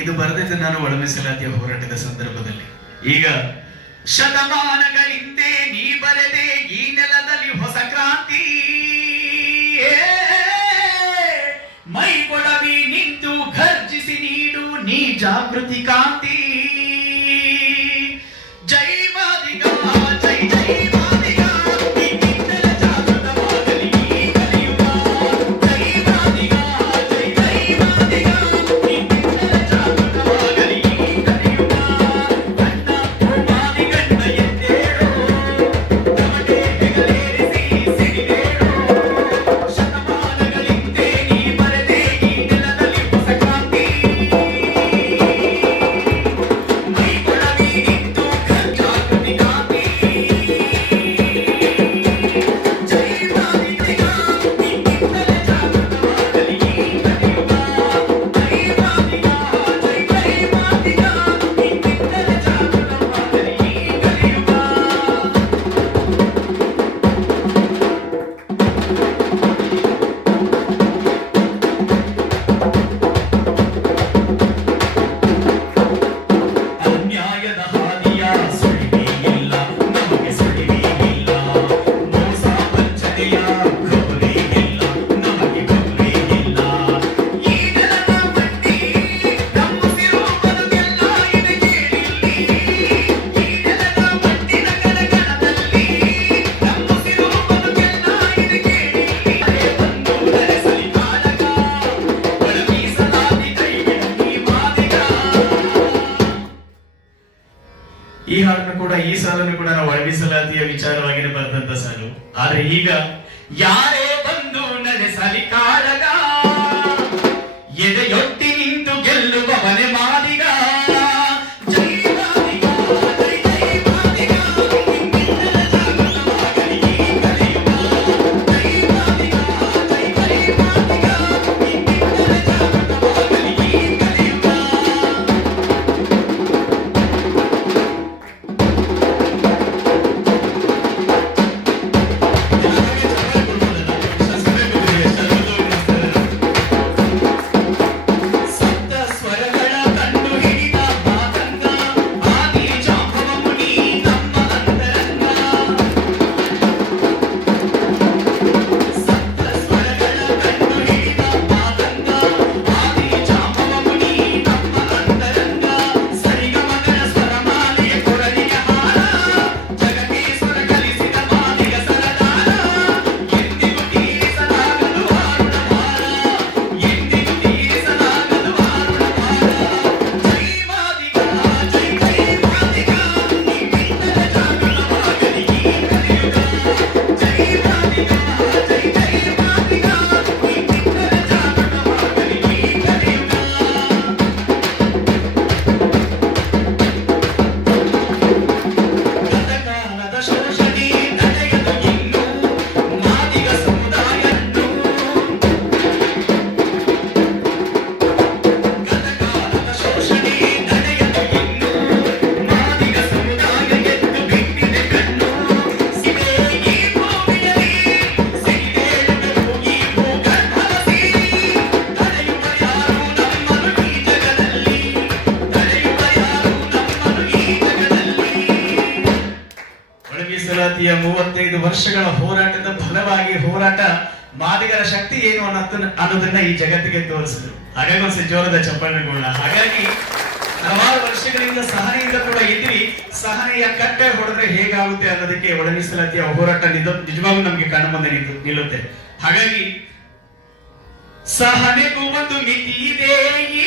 ಇದು ಬರೆದಿದ್ದು ನಾನು ಒಳ ಮೀಸಲಾತಿಯ ಹೋರಾಟದ ಸಂದರ್ಭದಲ್ಲಿ. ಈಗ ಶತಮಾನಗಳಿಂದೆ ನೀ ಬರೆದೆ ಈ ನೆಲದಲ್ಲಿ ಹೊಸ ಕ್ರಾಂತಿ, ಮೈ ಕೊಡವಿ ನಿಂತು ಘರ್ಜಿಸಿ ನೀಡು ನೀ ಜಾಗೃತಿ ಕಾಂತಿ. ಜೈ ಮಾದಿಗ ಜೈ ಜೈ ಮಾದಿಗ, ನಿನ್ನಿಂದಲೇ ಜಾಗೃತವಾಗಲಿ ಈ ಕಲಿಯುಗ. ಜೈ ಮಾದಿಗ ಜೈ ಜೈ ಮಾದಿಗ, ನಿನ್ನಿಂದಲೇ ಜಾಗೃತವಾಗಲಿ ಈ ಕಲಿಯುಗ. ಗಂಡ ಮಾದಿಗಣ್ಣ ಎದ್ದೇಳು, ತಮಟೆ ಹೆಗಲೇರಿಸಿ ಸಿಡಿದೇಳು. ಶತಮಾನಗಳಿಂದೆ ನೀ ಬರೆದೆ ಈ ನೆಲದಲ್ಲಿ ಹೊಸ ಕ್ರಾಂತಿ, ಮೈ ಕೊಡವಿ ನಿಂತು ಜಾಗೃತಿ ಕಾಂತಿ. ಜೈ ಮಾದಿಗ ನಿನ್ನಿಂದಲೇ ಜಾಗೃತವಾಗಲಿ ಈ ಕಲಿಯುಗ. ಜೈ ಮಾದಿಗ ಜೈ ಜೈ ಮಾದಿಗ, ನಿನ್ನಿಂದಲೇ ಜಾಗೃತವಾಗಲಿ ಈ ಕಲಿಯುಗ. ಅನ್ಯಾಯದ ಹಾದಿಯ ಸುಳಿವೇ ಇಲ್ಲ, ನಮಗೆ ಸುಳಿವೇ ಇಲ್ಲ. ಮೋಸ ವಂಚನೆಯ ಘೋರೆ ಇಲ್ಲ, ನಮಗೆ ಘೋರೆ ಇಲ್ಲ. ಈ ನೆಲದ ಮಟ್ಟಿ ನಮ್ಮುಸಿರು ಬದುಕೆಲ್ಲ ಇದೆ ಕೇಳಿಲ್ಲಿ. ಈ ನೆಲದ ಮಟ್ಟಿನ ಕಣಕಣದಲ್ಲಿ ನಮ್ಮುಸಿರು ಬದುಕೆಲ್ಲ ಇದೆ ಕೇಳಿಲ್ಲಿ. ಬಂದು ನಡೆಸಲಿ ಕಾಳಗ, ಒಳ ಮೀಸಲಾತಿ ಕೈಬಿಡು ನೀ ಮಾದಿಗ. ಈ ಹಾಡನ್ನು ಕೂಡ, ಈ ಸಾಲನ್ನು ಕೂಡ ನಾವು ಒಳ ಮೀಸಲಾತಿಯ ವಿಚಾರವಾಗಿ ಬರೆದಂತ ಸಾಲು. ಆದ್ರೆ ಈಗ ಯಾರೇ ಬಂದು ನಡೆಸಲಿ ಕಾಳಗ, ಎದೆಯೊಟ್ಟಿ ನಿಂತು ಗೆಲ್ಲುವವನೇ ಮಾದಿಗ. ಜೈ ಮಾದಿಗ ಜೈ ಜೈ ಮಾದಿಗ, ನಿನ್ನಿಂದಲೇ ಜಾಗೃತವಾಗಲಿ ಈ ಕಲಿಯುಗ. ಜೈ ಮಾದಿಗ ಜೈ ಜೈ ಮಾದಿಗ, ನಿನ್ನಿಂದಲೇ ಜಾಗೃತವಾಗಲಿ ಈ ಕಲಿಯುಗ. ಸಪ್ತ ಸ್ವರಗಳ ಕಂಡು ಹಿಡಿದ ಮಾತಂಗ, ಆದಿ ಜಾಂಬವ ಮುನಿ ನಮ್ಮ ಅಂತರಂಗ. ಸಪ್ತ ಸ್ವರಗಳ ಕಂಡು ಹಿಡಿದ ಮಾತಂಗ, ಆದಿ ಜಾಂಬವ ಮುನಿ ನಮ್ಮ ಅಂತರಂಗ. ಸರಿಗಮಗಳ ಸ್ವರಮಾಲೆಯ ಕೊರಳಿಗೆ ಹಾರ, ಜಗಕ್ಕೆ ಸ್ವರ ಕಲಿಸಿದ ಮಾದಿಗ ಸರದಾರ. ಎಂದಿಗೂ ತೀರಿಸಲಾಗದು ಆರುಣ ಭಾರ, ಎಂದಿಗೂ ತೀರಿಸಲಾಗದು ಆರುಣ ಭಾರ. ಜೈ ಮಾದಿಗ ಜೈ ಜೈ ಮಾದಿಗ, ನಿನ್ನಿಂದಲೇ ಜಾಗೃತವಾಗಲಿ ಈ ಕಲಿಯುಗ. ಜೈ ಮಾದಿಗ ಜೈ ಜೈ ಮಾದಿಗ, ನಿನ್ನಿಂದಲೇ ಜಾಗೃತವಾಗಲಿ ಈ ಕಲಿಯುಗ. ಗತಕಾಲದ ಶೋಷಣೆ ನಡೆಯದು ಇನ್ನು ಮಾದಿಗ ಸಮುದಾಯವನ್ನು. ಗತಕಾಲದ ಶೋಷಣೆ ನಡೆಯದು ಇನ್ನು ಮಾದಿಗ ಸಮುದಾಯ ಎದ್ದು ಬಿಟ್ಟಿದೆ ಕಣ್ಣು. ಸಿವೆ ಈ ಭೂಮಿಯಲ್ಲಿ ಸಿಡಿದೇಳುವುದು ಈ ಭೂಗರ್ಭದಲ್ಲಿ. ತಡೆಯುವ ಯಾರು ನಮ್ಮನ್ನು ಈ ಜಗದಲ್ಲಿ, ತಡೆಯುವ ಯಾರು ನಮ್ಮನ್ನು ಈ ಜಗದಲ್ಲಿ. ಒಳ ಮೀಸಲಾತಿಯ 35 ವರ್ಷಗಳ ಹೋರಾಟದ ಫಲವಾಗಿ ಹೋರಾಟ ಮಾದಿಗರ ಶಕ್ತಿ ಏನು ಅನ್ನೋದನ್ನ ಈ ಜಗತ್ತಿಗೆ ತೋರಿಸಿದ್ರು. ಹಾಗಾಗಿ ಒಂದು ಜೋರದ ಚಪ್ಪಾಳೆಗಳನ್ನ. ಹಾಗಾಗಿ ಹಲವಾರು ವರ್ಷಗಳಿಂದ ಸಹನೆಯಿಂದ ಕೂಡ ಇದ್ವಿ. ಸಹನೆಯ ಕಟ್ಟೆ ಹೊಡೆದ್ರೆ ಹೇಗಾಗುತ್ತೆ ಅನ್ನೋದಕ್ಕೆ ಒಳ ಮೀಸಲಾತಿಯ ಹೋರಾಟ ನಿಜವಾಗ್ಲೂ ನಮ್ಗೆ ಕಾಣ ಮುಂದೆ ನಿಲ್ಲುತ್ತೆ. ಹಾಗಾಗಿ ಸಹನೆಗೂ ಒಂದು ಮಿತಿ ಇದೆ ಈ